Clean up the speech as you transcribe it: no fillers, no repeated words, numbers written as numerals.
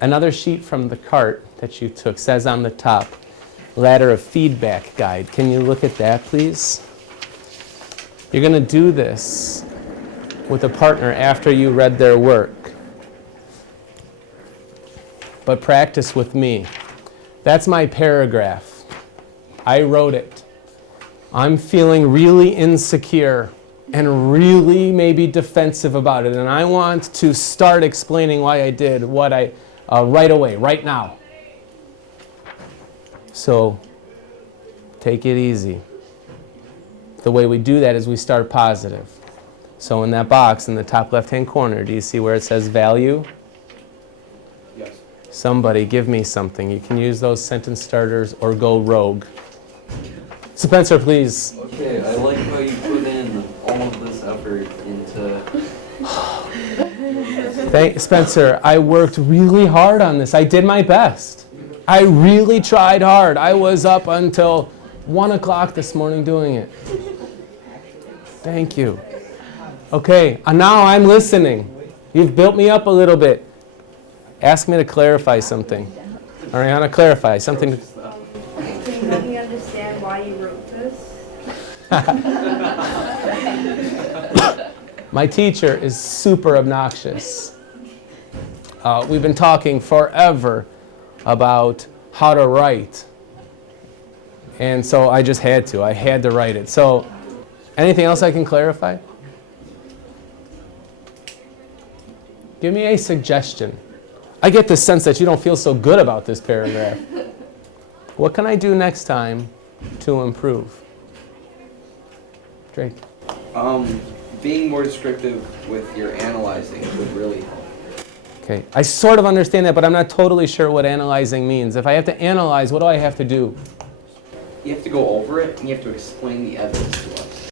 Another sheet from the cart that you took says on the top, Ladder of Feedback Guide. Can you look at that, please? You're going to do this with a partner after you read their work. But practice with me. That's my paragraph. I wrote it. I'm feeling really insecure and really maybe defensive about it, and I want to start explaining why I did what I right away, right now. So take it easy. The way we do that is we start positive. So in that box in the top left-hand corner, do you see where it says value? Yes. Somebody give me something. You can use those sentence starters or go rogue. Spencer, please. Okay, I like how you put in all of this effort into... Spencer, I worked really hard on this. I did my best. I really tried hard. I was up until 1 o'clock this morning doing it. Thank you. Okay, now I'm listening. You've built me up a little bit. Ask me to clarify something. Ariana, clarify something. Can you help me understand why you wrote this? My teacher is super obnoxious. We've been talking forever about how to write. And so I just had to. I had to write it. So anything else I can clarify? Give me a suggestion. I get the sense that you don't feel so good about this paragraph. What can I do next time to improve? Drake. Being more descriptive with your analyzing would really help. Okay, I sort of understand that, but I'm not totally sure what analyzing means. If I have to analyze, what do I have to do? You have to go over it and you have to explain the evidence to us.